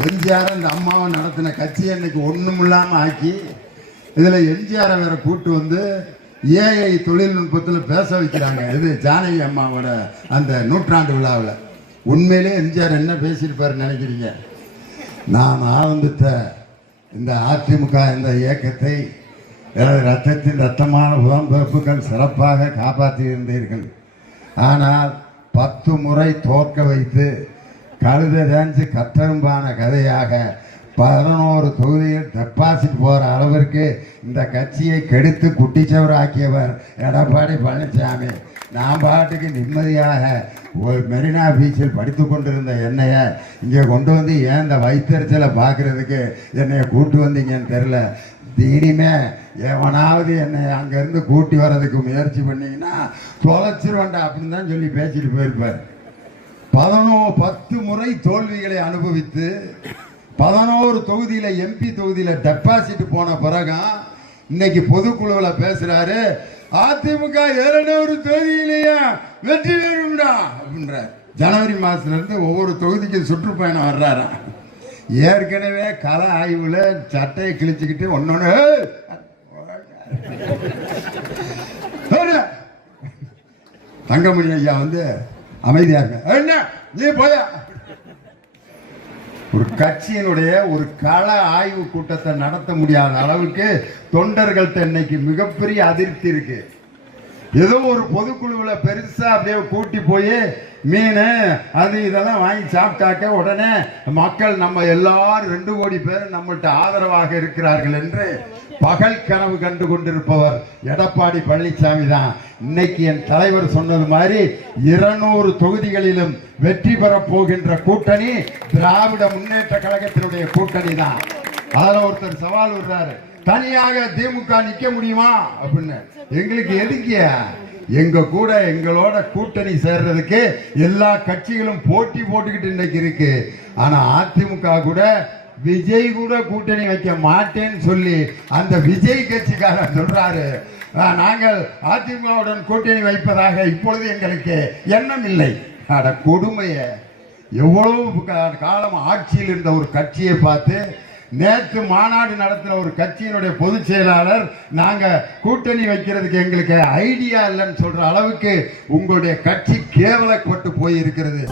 எம்ஜிஆர் இந்த அம்மாவை நடத்தின கட்சியை இன்னைக்கு ஒண்ணும் இல்லாம ஆக்கி இதுல எம்ஜிஆரை வேற கூட்டு வந்து ஏஐ தொழில்நுட்பத்தில் பேச வைக்கிறாங்க. இது ஜானகி அம்மாவோட அந்த நூற்றாண்டு விழாவில். உண்மையிலே எம்ஜிஆர் என்ன பேசியிருப்பாரு நினைக்கிறீங்க? நான் ஆரம்பித்த இந்த அதிமுக இந்த இயக்கத்தை எனது ரத்தத்தின் ரத்தமான உடன்பிறப்புகள் சிறப்பாக காப்பாற்றியிருந்தீர்கள். ஆனால் 10 முறை தோற்க வைத்து கழுத தேஞ்சு கட்டரும்பான கதையாக 11 தொகுதியில் டெபாசிட் போகிற அளவிற்கு இந்த கட்சியை கெடுத்து குட்டிச்சவர் ஆக்கியவர் எடப்பாடி பழனிசாமி. நான் பாட்டுக்கு நிம்மதியாக ஒரு மெரினா பீச்சில் படித்து கொண்டிருந்த என்னைய இங்கே கொண்டு வந்து ஏன் இந்த வயிற்றுச்சலை பார்க்கறதுக்கு என்னைய கூட்டு வந்தீங்கன்னு தெரில. திடீமே எவனாவது என்னை அங்கேருந்து கூட்டி வர்றதுக்கு முயற்சி பண்ணீங்கன்னா தொலைச்சிருவேண்டா அப்படின்னு தான் சொல்லி பேசிட்டு போயிருப்பார். 10 முறை தோல்விகளை அனுபவித்து 11 தொகுதியில எம்பி தொகுதியில டெபாசிட் போன பிறகு இன்னைக்கு பொதுக்குழுவில் பேசுறாரு, அதிமுக 200 தொகுதியிலேயே வெற்றி பெறும்டா அப்படின்ற. ஜனவரி மாசத்துல இருந்து ஒவ்வொரு தொகுதிக்கும் சுற்றுப்பயணம் வர்றாரு. ஏற்கனவே கள ஆய்வுல சட்டையை கிழிச்சுக்கிட்டு ஒன்னொன்னு தங்கமணி ஐயா வந்து அமைதியா இருக்க என்ன நீ போய. ஒரு கட்சியினுடைய ஒரு கள ஆய்வு கூட்டத்தை நடத்த முடியாத அளவுக்கு தொண்டர்கள்ட்ட இன்னைக்கு மிகப்பெரிய அதிருப்தி இருக்கு. ஏதோ ஒரு பொதுக்குழுவில் பெருசா அப்படியே கூட்டி போய் மீன் அது இதெல்லாம் வாங்கி சாப்பிட்டாக்க உடனே மக்கள் நம்ம எல்லாரும் 2 கோடி பேர் நம்மள்கிட்ட ஆதரவாக இருக்கிறார்கள் என்று பகல் கனவு கண்டு கொண்டிருப்பவர் எடப்பாடி பழனிசாமி தான். இன்னைக்கு என் தலைவர் சொன்னது மாதிரி 200 தொகுதிகளிலும் வெற்றி பெறப் போகின்ற கூட்டணி திராவிட முன்னேற்ற கழகத்தினுடைய கூட்டணி தான். அதில் ஒருத்தர் சவால் விடுறாரு, தனியாக திமுக நிக்க முடியுமா அப்படின்னு. எங்களுக்கு எதுக்கு? எங்க கூட எங்களோட கூட்டணி சேர்றதுக்கு எல்லா கட்சிகளும் போட்டி போட்டுக்கிட்டு இன்னைக்கு இருக்கு. ஆனா அதிமுக கூட விஜய் கூட கூட்டணி வைக்க மாட்டேன்னு சொல்லி அந்த விஜய் கட்சிக்காரர் சொல்றாரு, நாங்கள் அதிமுகவுடன் கூட்டணி வைப்பதாக இப்பொழுது எங்களுக்கு எண்ணம் இல்லை. அட கொடுமைய! எவ்வளவு காலம் ஆட்சியில் இருந்த ஒரு கட்சியை பார்த்து நேற்று மாநாடு நடத்தின ஒரு கட்சியினுடைய பொதுச் செயலாளர் நாங்க கூட்டணி வைக்கிறதுக்கு எங்களுக்கு ஐடியா இல்லைன்னு சொல்ற அளவுக்கு உங்களுடைய கட்சி கேவலப்பட்டு போயிருக்கிறது.